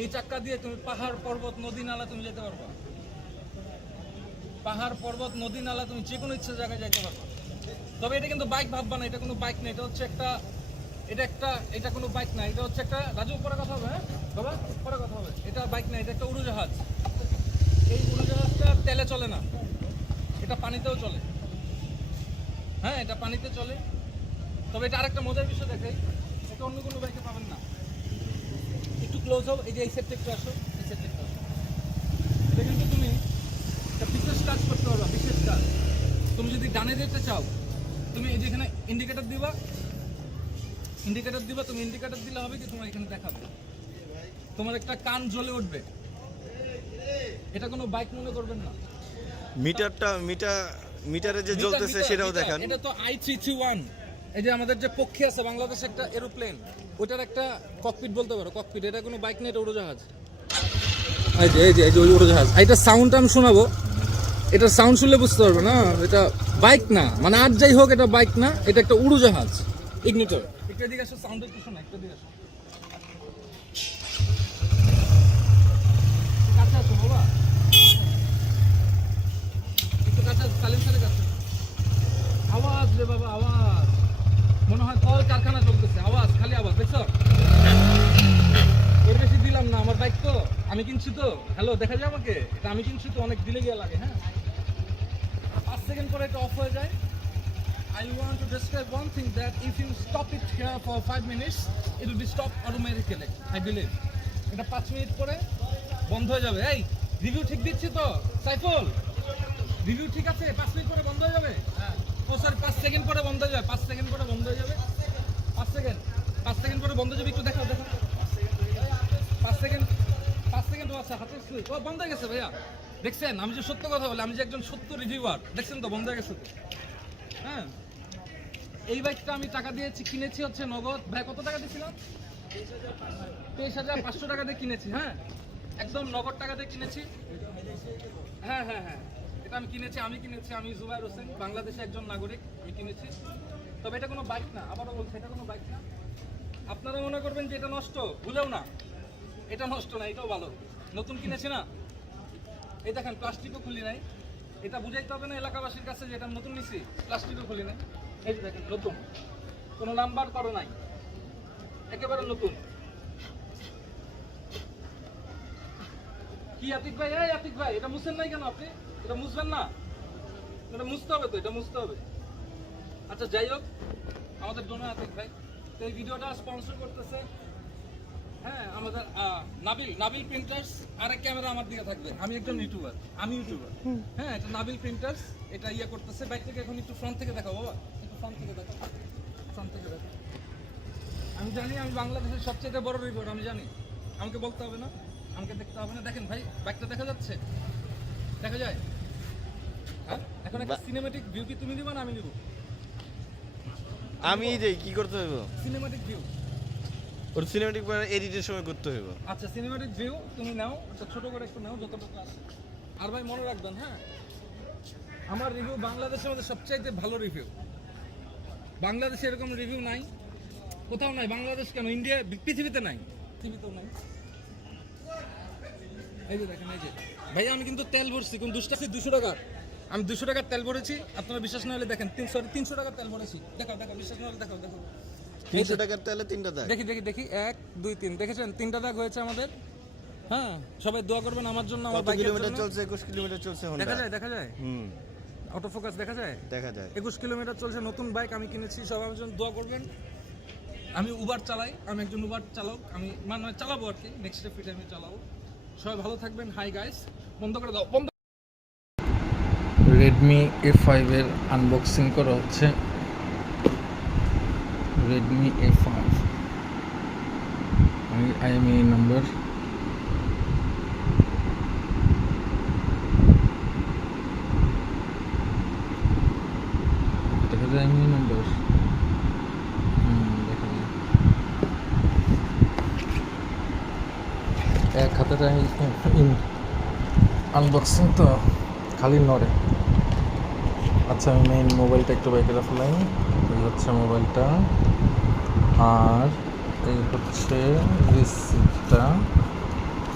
এই চাক্কা দিয়ে তুমি পাহাড়, পর্বত, নদী, নালা তুমি যেতে পারবা। পাহাড়, পর্বত, নদী, নালা তুমি যে কোনো ইচ্ছা জায়গায় যেতে পারবা। তবে এটা কিন্তু বাইক ভাববা না, এটা কোনো বাইক না। এটা হচ্ছে এটা কোনো বাইক না। এটা হচ্ছে একটা, রাজু পরে কথা হবে। হ্যাঁ বাবা, পরে কথা হবে। এটা বাইক না, এটা একটা উড়োজাহাজ। এই উড়োজাহাজটা তেলে চলে না, এটা পানিতেও চলে। হ্যাঁ, এটা পানিতে চলে। তবে এটা আরেকটা মজার বিষয় দেখাই, এটা অন্য কোনো বাইকে পাবেন না। একটু ক্লোজ হও, এই যে এই সেটটা একটু আসো, এই সেটটা একটু আসো। এটা কিন্তু তুমি একটা বিশেষ কাজ করতে পারবা, বিশেষ কাজ। তুমি যদি ডানে যেতে চাও, তুমি এই যেখানে ইন্ডিকেটর দিবা, তুমি ইন্ডিকেটর দিলে হবে কি, তোমার এখানে দেখাবে, তোমার একটা কান জ্বলে উঠবে। এটা কোনো বাইক মনে করবেন না। মিটারে যে জ্বলতেছে সেটাও দেখান। এটা তো i331। এই যে আমাদের যে পক্ষী আছে বাংলাদেশে একটা এরোপ্লেন, ওটার একটা ককপিট বলতে পারো, ককপিট। এটা কোনো বাইক না, এটা উড়োজাহাজ। এই যে ওই উড়োজাহাজ। এটা সাউন্ড আমি শোনাবো, এটা সাউন্ড শুনলে বুঝতে পারবে না এটা বাইক না। মানে আর যাই হোক, এটা বাইক না, এটা একটা উড়োজাহাজ। ইগনিটর, একটা দিকে আসো, সাউন্ডের কিছু না, একটা দিকে আসো। কাছে আসো বাবা, একটু কাছে, সাইলেন্সারের কাছে। আমি কিনছি তো, হ্যালো দেখা যায় আমাকে, এটা আমি কিনছি তো, অনেক দিলে গিয়ে লাগে। হ্যাঁ 5 সেকেন্ড পরে এটা অফ হয়ে যায়। I want to describe one thing, that if you stop it here for 5 minutes, it will be stopped automatically, I believe. এটা 5 মিনিট পরে বন্ধ হয়ে যাবে। এই রিভিউ ঠিক দিচ্ছি তো সাইফুল, রিভিউ ঠিক আছে? 5 মিনিট পরে বন্ধ হয়ে যাবে। ও স্যার 5 সেকেন্ড পরে বন্ধ হয়ে যাবে, 5 সেকেন্ড পরে বন্ধ হয়ে যাবে, 5 সেকেন্ড পরে বন্ধ হয়ে যাবে। একটু দেখাও 5 সেকেন্ড ও আচ্ছা হাতে সুইচ ও বন্ধ হয়ে গেছে ভাইয়া। দেখছেন আমি যে সত্য কথা বলি, আমি যে একজন সত্য রিভিউয়ার, দেখছেন তো বন্ধ হয়ে গেছে তো। হ্যাঁ এই বাইকটা আমি টাকা দিয়েছি, কিনেছি হচ্ছে নগদ। ভাই কত টাকা দিয়েছিলাম? 23,500 টাকা দিয়ে কিনেছি। হ্যাঁ একদম নগদ টাকা দিয়ে কিনেছি। হ্যাঁ এটা আমি কিনেছি, আমি জুবাইর হোসেন, বাংলাদেশে একজন নাগরিক, আমি কিনেছি। তবে এটা কোনো বাইক না, আবারও বলছি এটা কোনো বাইক না। আপনারা মনে করবেন যে এটা নষ্ট, ভুলেও না, এটা নষ্ট না, এটাও ভালো, নতুন কিনেছি না। এই দেখেন প্লাস্টিকও খুলি নাই, এটা বুঝাইতে হবে না এলাকাবাসীর কাছে যে এটা নতুন নিছি, প্লাস্টিকও খুলি নাই। এই যে দেখেন নতুন, কোনো নাম্বার করা নাই, একেবারে নতুন। কি আতিক ভাই, এই আতিক ভাই এটা মুছেন নাই কেন আপনি? এটা মুছবেন না? এটা মুছতে হবে তো, এটা মুছতে হবে। আচ্ছা যাই হোক, আমাদের ডোনার আতিক ভাই তো এই ভিডিওটা স্পন্সর করতেছে। হ্যাঁ আমাদের নাবিল প্রিন্টার্স। আর এক ক্যামেরা আমার দিকে থাকবে, আমি একজন ইউটিউবার, হ্যাঁ এটা নাবিল প্রিন্টার্স, এটা ইয়ে করতেছে। বাইক থেকে এখন একটু ফ্রন্ট থেকে দেখাও বাবা, একটু ফ্রন্ট থেকে দেখো। আমি জানি আমি বাংলাদেশের সবচেয়ে বড় রিভিউয়ার, আমি জানি, আমাকে বলতে হবে না, আমাকে দেখতে হবে না। দেখেন ভাই বাইকটা দেখা যাচ্ছে, দেখা যায়? হ্যাঁ এখন একটা সিনেমেটিক ভিউ কি তুমি দিবা না আমি দিব? আমি যাই কি করতে হইব? সিনেমেটিক ভিউ ওর সিনেমেটিক এডিটের সময় করতে হইব। আচ্ছা সিনেমেটিক ভিউ তুমি নাও, আচ্ছা ছোট করে একটু নাও যতটুকু আছে। আর ভাই মনে রাখবেন, হ্যাঁ আমার রিভিউ বাংলাদেশের মধ্যে সবচাইতে ভালো রিভিউ। বাংলাদেশে এরকম রিভিউ নাই, কোথাও নাই। বাংলাদেশ কেন, ইন্ডিয়া, পৃথিবীতে নাই, পৃথিবীতেও নাই। এই যে দেখেন, এই যে ভাইয়া আমি কিন্তু তেল ভরছি, কোন 200 টাকা, আমি 200 টাকার তেল ভরেছি। আপনারা বিশ্বাস না হলে দেখেন, 300 টাকার তেল ভরেছি। দেখাও বিশ্বাস না হলে দেখাও। 300 টাকার তেলে 3টা দাগ। দেখি 1 2 3 দেখেছেন 3টা দাগ হয়েছে আমাদের। হ্যাঁ সবাই দোয়া করবেন আমার জন্য, আমার বাইকের জন্য। কিলোমিটার চলছে? 21 কিলোমিটার চলছে হোন্ডা। দেখা যায় অটো ফোকাস দেখা যায় 21 কিলোমিটার চলছে, নতুন বাইক আমি কিনেছি। সবাই আমার জন্য দোয়া করবেন। আমি উবার চালাই, আমি একজন উবার চালক, আমি মানে চালাবো আর কি, নেক্সট ফ্রি টাইমে চালাবো। সবাই ভালো থাকবেন। হাই গাইস, বন্ধ করে দাও, বন্ধ। রেডমি A5 এর আনবক্সিং করা হচ্ছে। রেডমি A5 IMEI নাম্বার, দেখা যায় IMEI নাম্বার, দেখা যায়। এক হাতে আনবক্সিং তো খালি নড়ে। আচ্ছা আমি মেইন মোবাইলটা একটু বাইকে রাখলাম, এই হচ্ছে মোবাইলটা, আর এই হচ্ছে রিসিপ্টটা।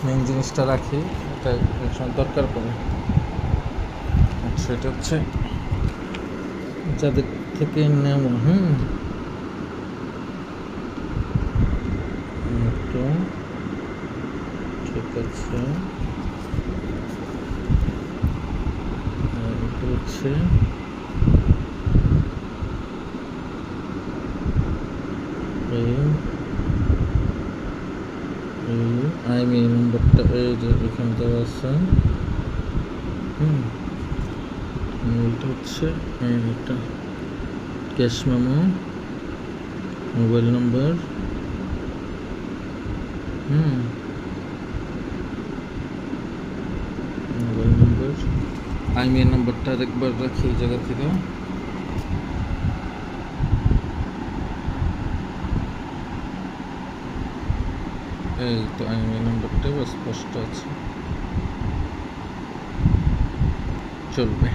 মেইন জিনিসটা রাখি, এটা সময় দরকার পড়ে। আচ্ছা এটা হচ্ছে যাদের থেকে নেব। তো ঠিক আছে, এটা হচ্ছে IMEI নম্বরটা, এই যে এখানে দেওয়া আছে। এটা হচ্ছে এটা ক্যাশ মেমো, মোবাইল নম্বর, মোবাইল নম্বর, IMEI নম্বরটা আরেকবার রাখি এই জায়গা থেকে। এই তো IMEI নম্বরটা স্পষ্ট আছে, চলবে।